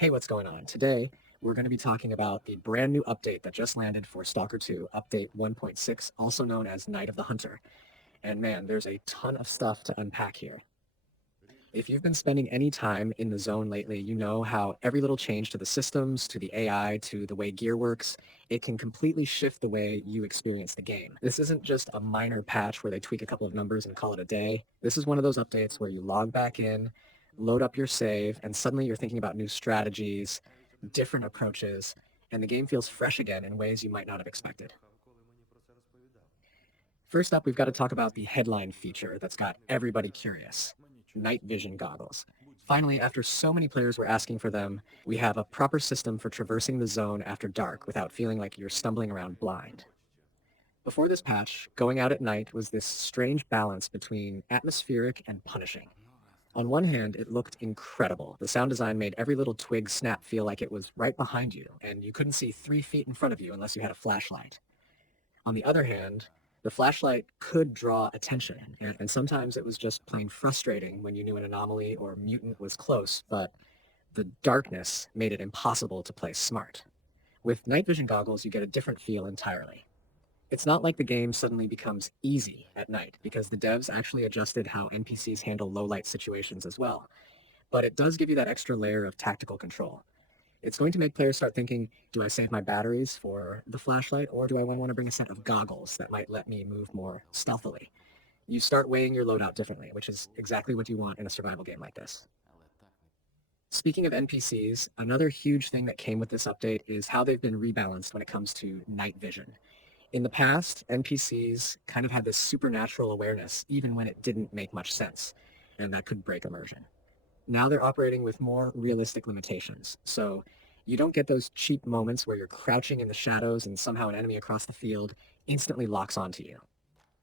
Hey, what's going on? Today, we're going to be talking about the brand new update that just landed for Stalker 2, Update 1.6, also known as Night of the Hunter. And man, there's a ton of stuff to unpack here. If you've been spending any time in the zone lately, you know how every little change to the systems, to the AI, to the way gear works, it can completely shift the way you experience the game. This isn't just a minor patch where they tweak a couple of numbers and call it a day. This is one of those updates where you log back in, load up your save, and suddenly you're thinking about new strategies, different approaches, and the game feels fresh again in ways you might not have expected. First up, we've got to talk about the headline feature that's got everybody curious: night vision goggles. Finally, after so many players were asking for them, we have a proper system for traversing the zone after dark without feeling like you're stumbling around blind. Before this patch, going out at night was this strange balance between atmospheric and punishing. On one hand, it looked incredible. The sound design made every little twig snap feel like it was right behind you, and you couldn't see 3 feet in front of you unless you had a flashlight. On the other hand, the flashlight could draw attention, and sometimes it was just plain frustrating when you knew an anomaly or mutant was close, but the darkness made it impossible to play smart. With night vision goggles, you get a different feel entirely. It's not like the game suddenly becomes easy at night, because the devs actually adjusted how NPCs handle low light situations as well, but it does give you that extra layer of tactical control. It's going to make players start thinking, do I save my batteries for the flashlight, or do I want to bring a set of goggles that might let me move more stealthily? You start weighing your loadout differently, which is exactly what you want in a survival game like this. Speaking of NPCs, another huge thing that came with this update is how they've been rebalanced when it comes to night vision. In the past, NPCs kind of had this supernatural awareness, even when it didn't make much sense, and that could break immersion. Now they're operating with more realistic limitations. So you don't get those cheap moments where you're crouching in the shadows and somehow an enemy across the field instantly locks onto you.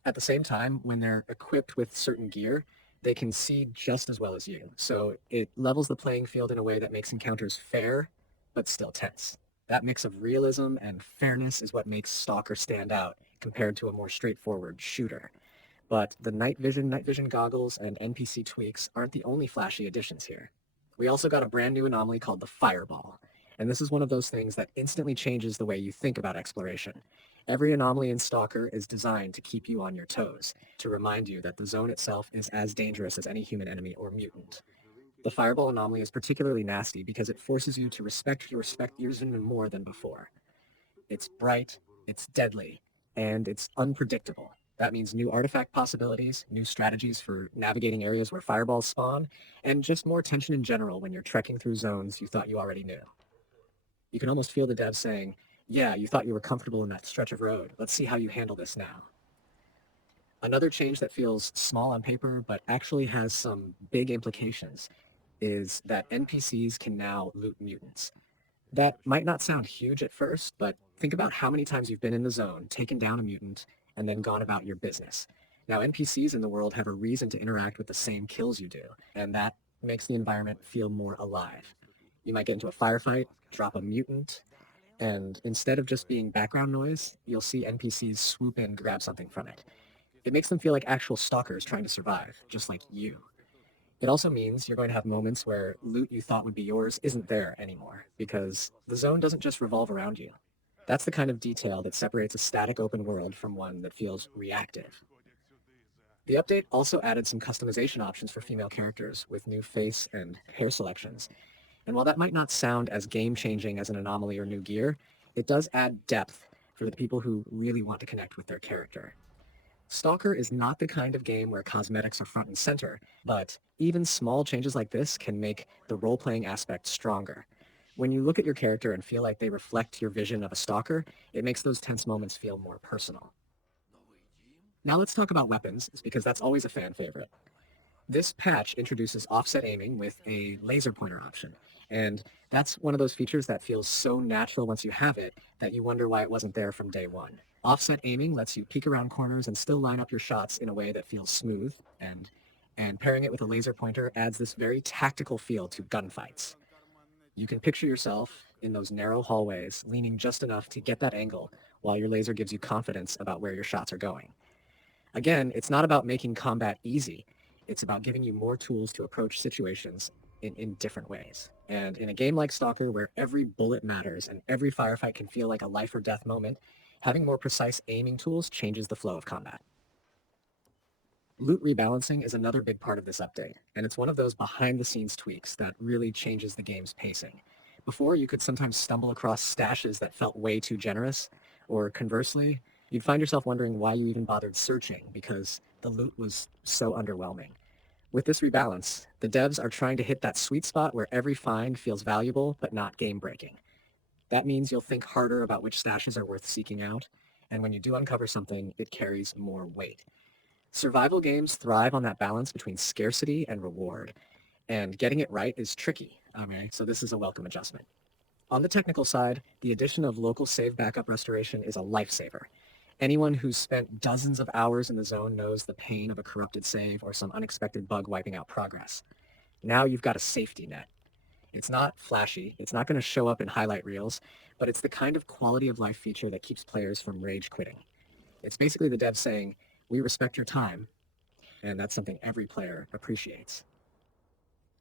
At the same time, when they're equipped with certain gear, they can see just as well as you. So it levels the playing field in a way that makes encounters fair, but still tense. That mix of realism and fairness is what makes Stalker stand out compared to a more straightforward shooter. But the night vision goggles, and NPC tweaks aren't the only flashy additions here. We also got a brand new anomaly called the Fireball, and this is one of those things that instantly changes the way you think about exploration. Every anomaly in Stalker is designed to keep you on your toes, to remind you that the zone itself is as dangerous as any human enemy or mutant. The Fireball anomaly is particularly nasty because it forces you to respect your spectators even more than before. It's bright, it's deadly, and it's unpredictable. That means new artifact possibilities, new strategies for navigating areas where fireballs spawn, and just more tension in general when you're trekking through zones you thought you already knew. You can almost feel the devs saying, yeah, you thought you were comfortable in that stretch of road. Let's see how you handle this now. Another change that feels small on paper but actually has some big implications is that NPCs can now loot mutants. That might not sound huge at first, but think about how many times you've been in the zone, taken down a mutant, and then gone about your business. Now, NPCs in the world have a reason to interact with the same kills you do, and that makes the environment feel more alive. You might get into a firefight, drop a mutant, and instead of just being background noise, you'll see NPCs swoop in, grab something from it. It makes them feel like actual stalkers trying to survive, just like you. It also means you're going to have moments where loot you thought would be yours isn't there anymore, because the zone doesn't just revolve around you. That's the kind of detail that separates a static open world from one that feels reactive. The update also added some customization options for female characters with new face and hair selections. And while that might not sound as game-changing as an anomaly or new gear, it does add depth for the people who really want to connect with their character. Stalker is not the kind of game where cosmetics are front and center, but even small changes like this can make the role-playing aspect stronger. When you look at your character and feel like they reflect your vision of a stalker, it makes those tense moments feel more personal. Now let's talk about weapons, because that's always a fan favorite. This patch introduces offset aiming with a laser pointer option, and that's one of those features that feels so natural once you have it that you wonder why it wasn't there from day one. Offset aiming lets you peek around corners and still line up your shots in a way that feels smooth, and pairing it with a laser pointer adds this very tactical feel to gunfights. You can picture yourself in those narrow hallways, leaning just enough to get that angle while your laser gives you confidence about where your shots are going. Again, it's not about making combat easy. It's about giving you more tools to approach situations in different ways. And in a game like Stalker, where every bullet matters and every firefight can feel like a life or death moment, having more precise aiming tools changes the flow of combat. Loot rebalancing is another big part of this update, and it's one of those behind-the-scenes tweaks that really changes the game's pacing. Before, you could sometimes stumble across stashes that felt way too generous, or conversely, you'd find yourself wondering why you even bothered searching because the loot was so underwhelming. With this rebalance, the devs are trying to hit that sweet spot where every find feels valuable but not game-breaking. That means you'll think harder about which stashes are worth seeking out, and when you do uncover something, it carries more weight. Survival games thrive on that balance between scarcity and reward, and getting it right is tricky. Okay, so this is a welcome adjustment. On the technical side, the addition of local save backup restoration is a lifesaver. Anyone who's spent dozens of hours in the zone knows the pain of a corrupted save or some unexpected bug wiping out progress. Now you've got a safety net. It's not flashy, it's not going to show up in highlight reels, but it's the kind of quality of life feature that keeps players from rage quitting. It's basically the devs saying, we respect your time, and that's something every player appreciates.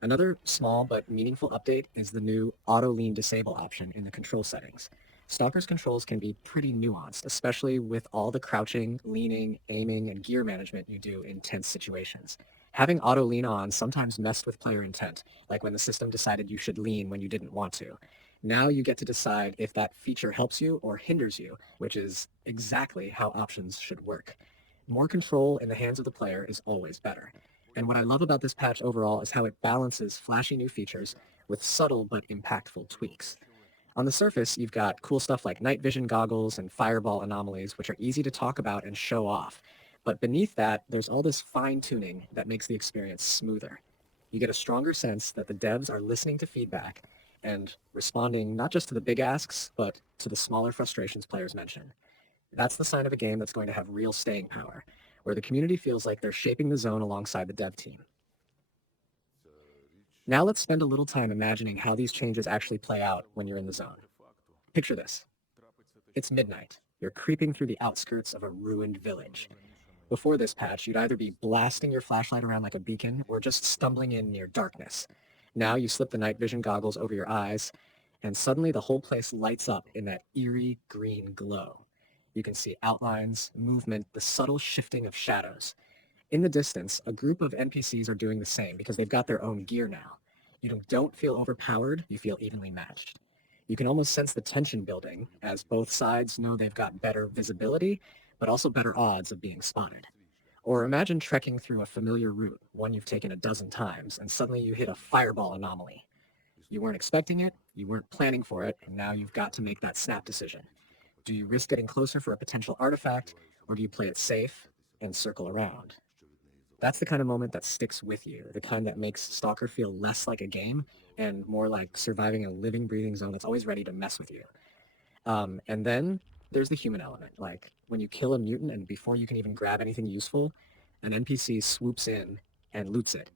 Another small but meaningful update is the new auto lean disable option in the control settings. Stalker's controls can be pretty nuanced, especially with all the crouching, leaning, aiming, and gear management you do in tense situations. Having auto lean on sometimes messed with player intent, like when the system decided you should lean when you didn't want to. Now you get to decide if that feature helps you or hinders you, which is exactly how options should work. More control in the hands of the player is always better. And what I love about this patch overall is how it balances flashy new features with subtle but impactful tweaks. On the surface, you've got cool stuff like night vision goggles and fireball anomalies, which are easy to talk about and show off. But beneath that, there's all this fine-tuning that makes the experience smoother. You get a stronger sense that the devs are listening to feedback and responding not just to the big asks, but to the smaller frustrations players mention. That's the sign of a game that's going to have real staying power, where the community feels like they're shaping the zone alongside the dev team. Now let's spend a little time imagining how these changes actually play out when you're in the zone. Picture this. It's midnight. You're creeping through the outskirts of a ruined village. Before this patch, you'd either be blasting your flashlight around like a beacon or just stumbling in near darkness. Now you slip the night vision goggles over your eyes, and suddenly the whole place lights up in that eerie green glow. You can see outlines, movement, the subtle shifting of shadows. In the distance, a group of NPCs are doing the same because they've got their own gear now. You don't feel overpowered, you feel evenly matched. You can almost sense the tension building as both sides know they've got better visibility, but also better odds of being spotted. Or imagine trekking through a familiar route, one you've taken a dozen times, and suddenly you hit a fireball anomaly. You weren't expecting it, you weren't planning for it, and now you've got to make that snap decision. Do you risk getting closer for a potential artifact, or do you play it safe and circle around? That's the kind of moment that sticks with you, the kind that makes Stalker feel less like a game and more like surviving a living, breathing zone that's always ready to mess with you. And then there's the human element. Like when you kill a mutant and before you can even grab anything useful, an NPC swoops in and loots it.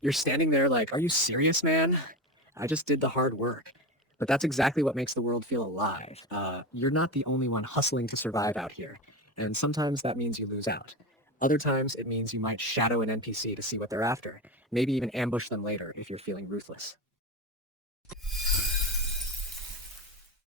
You're standing there like, are you serious, man? I just did the hard work. But that's exactly what makes the world feel alive. You're not the only one hustling to survive out here. And sometimes that means you lose out. Other times it means you might shadow an NPC to see what they're after. Maybe even ambush them later if you're feeling ruthless.